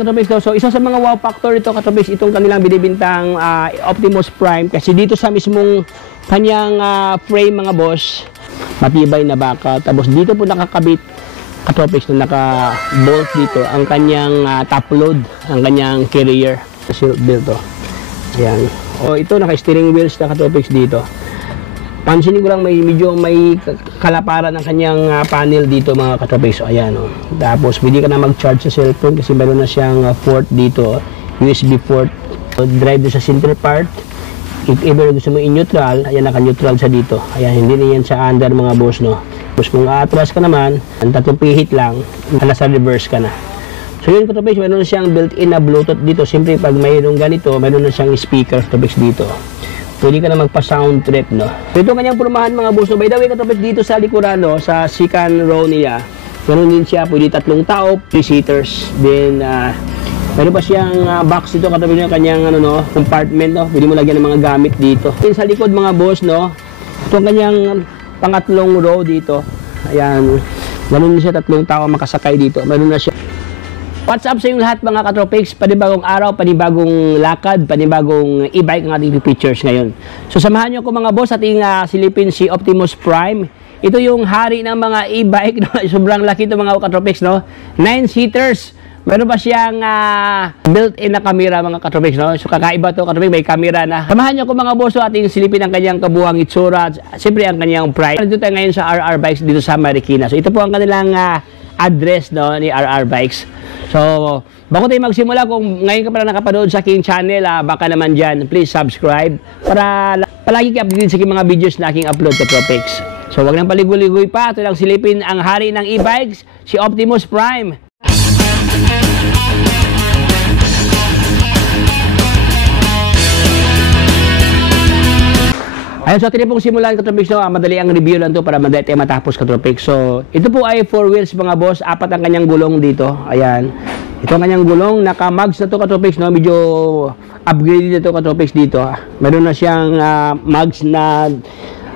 Katropix, so isa sa mga wow factor ito, Katropix, itong kanilang binibintang Optimus Prime, kasi dito sa mismong kanyang frame, mga boss, matibay na bakal. Tapos dito po nakakabit, Katropix, na naka-bolt dito ang kanyang top load, ang kanyang carrier. Silk built to. Ayan. O ito, naka-steering wheels na, Katropix, dito. Pansinin ko lang, medyo may kalaparan ng kanyang panel dito, mga Katropix. So, ayan, oh. Tapos pwede ka na mag-charge sa cellphone kasi meron na siyang port dito, USB port. So, drive doon sa center part. If ever gusto mo in-neutral, ayan, naka-neutral sa dito. Ayan, hindi na yan sa under, mga boss, no. Tapos kung atras ka naman, ang tatlong pihit lang, nasa reverse ka na. So yun, Katropix, meron na siyang built-in na Bluetooth dito. Siyempre, pag mayroong ganito, meron na siyang speaker, Katropix, dito. Pwede ka na magpa-sound trip, no? So ito kanyang pormahan, mga boss. So, by the way, Katropix, dito sa likuran, no, sa second row niya, meron din siya, pwede 3 tao, 3 seaters. Then, meron pa siyang box dito, Katropix, yung kanyang compartment, no? Pwede mo lagyan ng mga gamit dito. Then, sa likod, mga boss, no, ito kanyang pangatlong row dito. Ayan, meron na siya 3 tao makasakay dito. Meron na siya. What's up sa yung lahat, mga Katropix? Panibagong araw, panibagong lakad, panibagong e-bike ang ating pictures ngayon. So samahan nyo ko, mga boss, ating silipin si Optimus Prime. Ito yung hari ng mga e-bike, no? Sobrang laki ito, mga Katropix, no? 9 seaters. Meron pa siyang built-in na camera, mga Katropix, no? So kakaiba to, Katropix, may camera na. Samahan nyo ko, mga boss, ating silipin ang kanyang kabuhang itsura. Siyempre ang kanyang price. Dito tayo ngayon sa RR Bikes dito sa Marikina. So ito po ang kanilang address, no, ni RR Bikes. So, bago tayo magsimula, kung ngayon ka pala nakapanood sa aking channel, baka naman dyan, please subscribe para palagi ka-update sa aking mga videos na aking upload, Katropix. So, wag nang paligoy-ligoy pa. Ito lang silipin ang hari ng e-bikes, si Optimus Prime. Ayun, so atin pong simulan, Katropix, no? Madali ang review lang to para madali tayo matapos, Katropix. So, ito po ay 4 wheels, mga boss. 4 ang kanyang gulong dito. Ayan. Ito ang kanyang gulong. Naka-mugs na to, Katropix, no? Medyo upgraded na to, Katropix, dito. Meron na siyang mugs na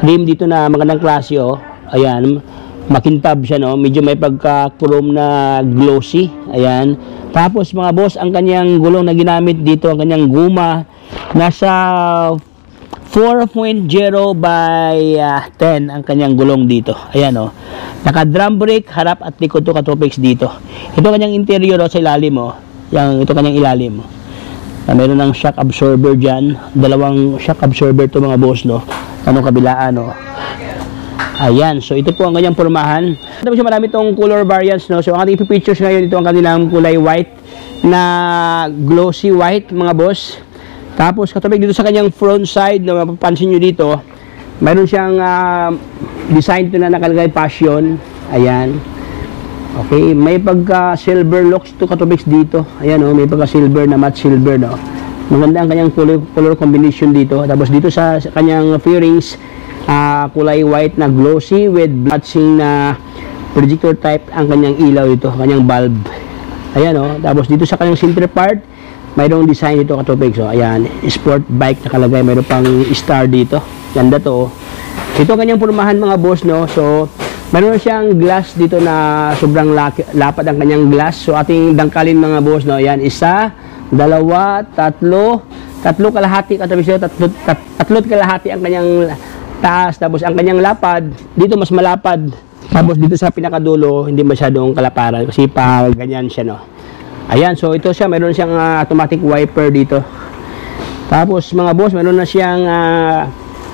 rim dito na magandang klase, oh. Ayan. Makintab siya, no? Medyo may pagka-chrome na glossy. Ayan. Tapos, mga boss, ang kanyang gulong na ginamit dito, ang kanyang guma, nasa 4.0 by 10 ang kanyang gulong dito. Ayan, oh. Naka-drum brake, harap at likod to, Katropix, dito. Ito kanyang interior, oh, sa ilalim, oh. Ito kanyang ilalim. Meron ng shock absorber dyan. 2 shock absorber to, mga boss, no. Anong kabilaan, oh. Ayan. So, ito po ang kanyang pormahan. Tapos marami itong color variants, no. So, ang ating pictures ngayon, ito ang kanilang kulay white na glossy white, mga boss. Tapos, Katropix, dito sa kanyang front side, na mapapansin nyo dito, mayroon siyang design ito na nakalagay passion. Ayan. Okay, may pagka-silver locks ito, Katropix, dito. Ayan, oh, may pagka-silver na matte silver, no. Maganda ang kanyang color combination dito. Tapos, dito sa kanyang fairings, kulay white na glossy with matching na projector type ang kanyang ilaw dito, kanyang bulb. Ayan, oh. Tapos, dito sa kanyang center part, mayroong design dito, Katropix. So, ayan, sport bike nakalagay. Mayroon pang star dito. Ganda to, oh. Ito ang kanyang pormahan, mga boss, no. So, mayroon siyang glass dito na sobrang lapad ang kanyang glass. So, ating dangkalin, mga boss, no. Ayan, 1, 2, 3 kalahati, Katropix. Tatlot kalahati ang kanyang taas. Tapos, ang kanyang lapad, dito mas malapad. Tapos, dito sa pinakadulo, hindi masyadong kalaparan. Kasi pa ganyan siya, no. Ayan, so ito siya, mayroon siyang automatic wiper dito. Tapos, mga boss, mayroon na siyang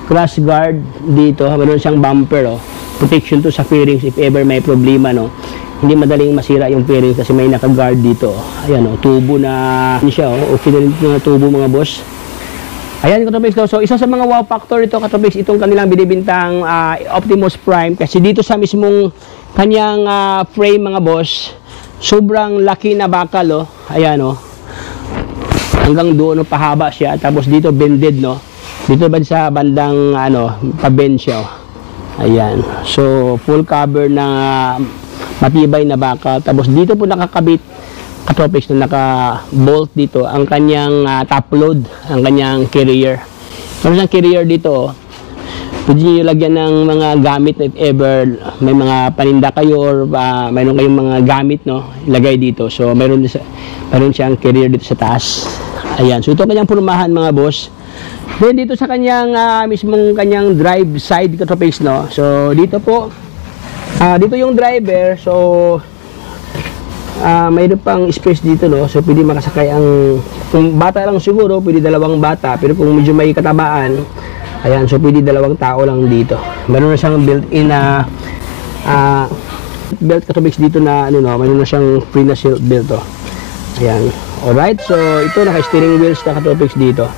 crash guard dito. Mayroon siyang bumper, oh. Protection to sa fairings if ever may problema, no. Hindi madaling masira yung fairings kasi may naka-guard dito, oh. Ayan, oh, tubo na siya, oh. Okay na rin na tubo, mga boss. Ayan, Katropix, no. So isa sa mga wow factor ito, Katropix, itong kanilang binibintang Optimus Prime, kasi dito sa mismong kanyang frame, mga boss, sobrang laki na bakal, oh. Ayan, oh. Hanggang doon, oh, pahaba siya. Tapos dito bended, no. Dito ba sa bandang pa-bend siya, oh. Ayan. So full cover na matibay na bakal. Tapos dito po nakakabit, Katropix, na naka-bolt dito ang kanyang top load, ang kanyang carrier. Meron siyang carrier dito, oh. Pwede nyo lagyan ng mga gamit if ever may mga paninda kayo or mayroon kayong mga gamit, no, ilagay dito. So mayroon Meron siyang carrier dito sa taas. Ayan, so ito ang kanyang pormahan mga boss. Then dito sa kanyang mismong kanyang drive side katropics, no. So dito po dito yung driver. So mayroon pang space dito, no. So pwede makasakay ang, kung bata lang siguro pwede dalawang bata, pero kung medyo may katabaan, ayan, so pwede dalawang tao lang dito. Meron na siyang built-in na belt katropics dito na ano, no. Meron na siyang free na seat belt, oh. Ayan. Alright, so ito naka-steering wheels na katropics dito.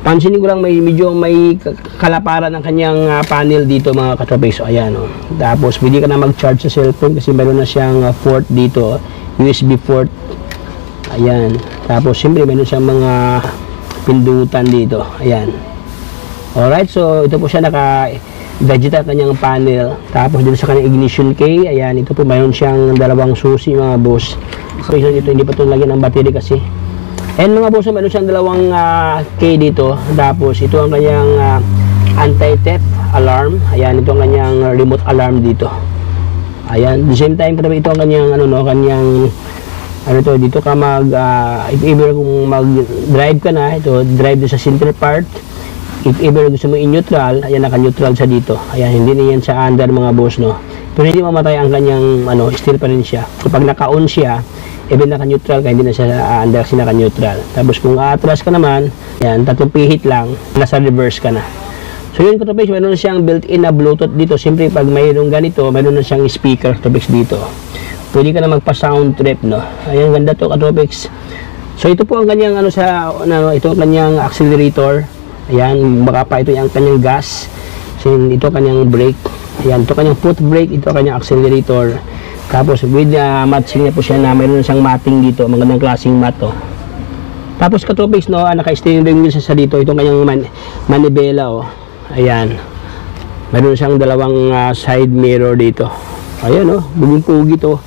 Pansinin ko lang medyo may kalaparan ng kanyang panel dito mga katropics. So ayan, oh. Tapos pwede ka na mag-charge sa cellphone kasi meron na siyang port dito, USB port. Ayan. Tapos siyempre meron siyang mga pindutan dito. Ayan. Alright, so ito po siya naka-digital kanyang panel. Tapos dito sa kanyang ignition key, ayan, ito po mayroon siyang dalawang susi mga boss. So ito hindi pa ito lagyan ng battery kasi. And mga boss, meron siyang dalawang key dito. Tapos ito ang kanyang anti-theft alarm. Ayan, ito ang kanyang remote alarm dito. Ayan, the same time ito ang kanyang ano, no, kanyang ano to, dito ka if ever kung mag-drive ka na, ito drive sa center part. If ever gusto mo in-neutral, ayan, naka-neutral siya dito. Ayan, hindi na yan sa under mga boss, no. Pero hindi mamatay ang kanyang ano, still pa rin siya. Kapag naka-on siya, even naka-neutral ka, hindi na siya under kasi naka-neutral. Tapos kung atras ka naman, yan, tatlong pihit lang, nasa reverse ka na. So yun katropics, meron na siyang built-in na Bluetooth dito. Siyempre pag mayroong ganito, meron na siyang speaker katropics dito. Pwede ka na magpa-sound trip, no. Ayan, ganda to katropics. So ito po ang kanyang ano sa ano, ito ang kanyang accelerator. Ayan, baka pa ito yung kanyang gas. So ito kanyang brake. Ayan, ito kanyang foot brake, ito kanyang accelerator. Tapos with matching niya po siya na mayroon siyang matting dito, magandang klaseng mat, oh. Tapos katropics, no, naka-steering wheel siya dito, itong kanyang manibela, oh. Ayan. Mayroon siyang dalawang side mirror dito. Ayan, oh, buging-pugi to.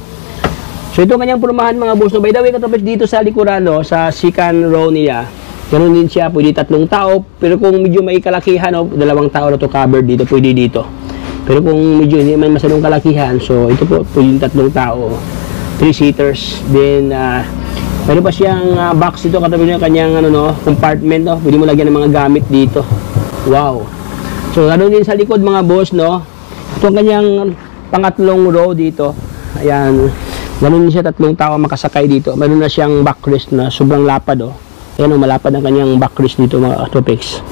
So ito kanyang pormahan mga boss, no. By the way katropics, dito sa likuran, no, sa second row niya, ganoon din siya, pwede tatlong tao, pero kung medyo may kalakihan, no, dalawang tao na to covered dito, pwede dito. Pero kung medyo hindi man masyadong kalakihan, so ito po yung tatlong tao, 3-seaters. Then meron pa siyang box dito katabi ng kanyang ano, no, compartment, no. Pwede mo lagyan ng mga gamit dito. Wow. So ano din sa likod mga boss, no. Ito ang kanyang pangatlong row dito. Ayan. Ganun din siya, tatlong tao makasakay dito. Meron na siyang backrest na sobrang lapad, oh. Ayan, oh, malapad ang kanyang backrest dito mga katropics.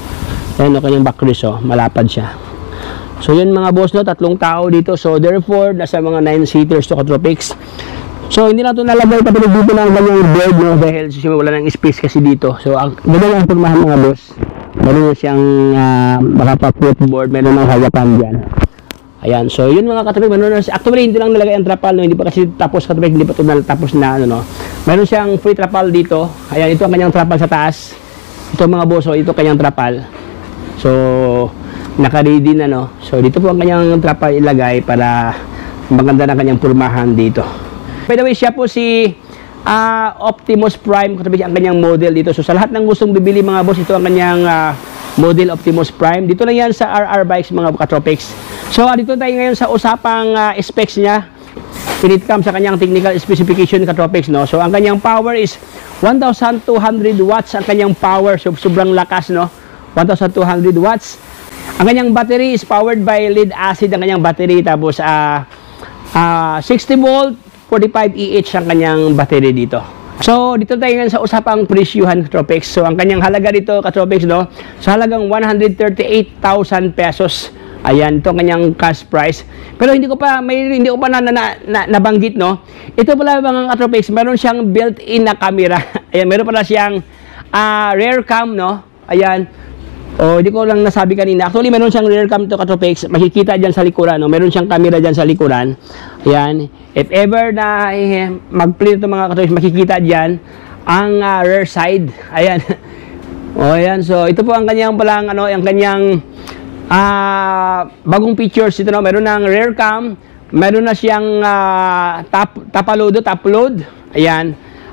Ayan, oh, kanyang backrest, oh, malapad siya. So yun mga boss, no, tatlong tao dito. So therefore, nasa mga 9-seaters to katropics. So hindi na ito nalagay tapos dito na ang kanyang bed, no, dahil wala ng space kasi dito. So ang ganda ng pormahan mga boss. Meron na siyang baka pa footboard, meron ng hawakan dyan. Ayan, so yun mga katropics, meron na, actually hindi lang nalagay ang trapal, no, hindi pa kasi tapos katropics, hindi pa ito tapos na ano, no. Meron siyang free trapal dito. Ayan, ito ang kanyang trapal sa taas. Ito mga boss, so ito kanyang trapal. So naka-ready na, no. So dito po ang kanyang trapal ilagay para maganda na kanyang pormahan dito. By the way, siya po si Optimus Prime, katabi ang kanyang model dito. So sa lahat ng gustong bibili mga boss, ito ang kanyang model Optimus Prime. Dito lang yan sa RR Bikes mga katropics. So dito tayo ngayon sa usapang specs niya. When it comes sa kanyang technical specification katropics, no. So ang kanyang power is 1,200 watts ang kanyang power. So sobrang lakas, no. 1,200 watts. Ang kanyang battery is powered by lead acid ang kanyang battery. Tapos 60 volt 45 EH ang kanyang battery dito. So dito tayo ngayon sa usapang presyuhan katropics. So ang kanyang halaga dito katropics, no, sa halagang 138,000 pesos. Ayan, ito ang kanyang cash price. Pero hindi ko pa nabanggit, no. Ito pala mga katropics, meron siyang built-in na camera. Ayan, meron pala siyang rear cam, no. Ayan. O, hindi ko lang nasabi kanina. Actually, meron siyang rear cam to katropics. Makikita dyan sa likuran, no? Meron siyang camera dyan sa likuran. Ayan. If ever na mag-play ito mga katropics, makikita dyan ang rear side. Ayan. O, ayan. So, ito po ang kanyang palang, ano, ang kanyang bagong features. Ito, no? Meron ng rear cam. Meron na siyang top load. Ayan.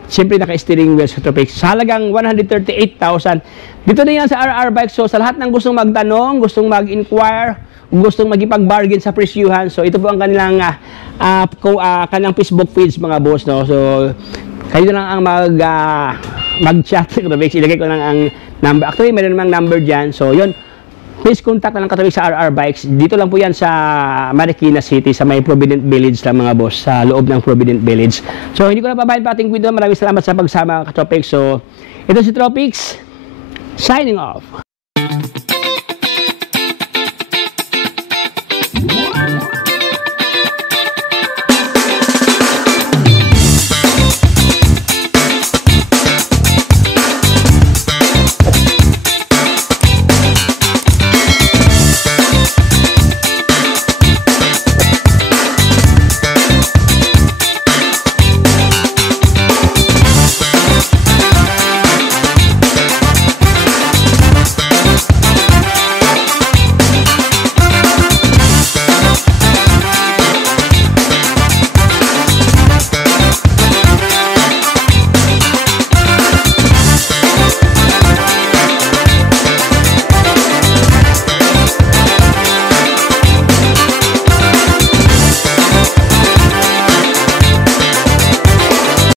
Siyempre naka-steering wheels katropics. Sa halagang 138,000. Dito na yan sa RR Bikes. So sa lahat ng gustong magtanong, gustong mag-inquire, gustong magipag-bargain sa presyuhan, so ito po ang kanilang kanilang Facebook page mga boss, no. So Kayo na lang ang mag-chat sa Katopix. Ilagay ko lang ang number. Actually, meron namang number dyan. So, yun. Please contact na lang Katopix sa RR Bikes. Dito lang po yan sa Marikina City, sa may Provident Village lang mga boss, sa loob ng Provident Village. So, hindi ko na pabahin pa ating video. Maraming salamat sa pagsama Katopix. So, ito si Tropix, signing off.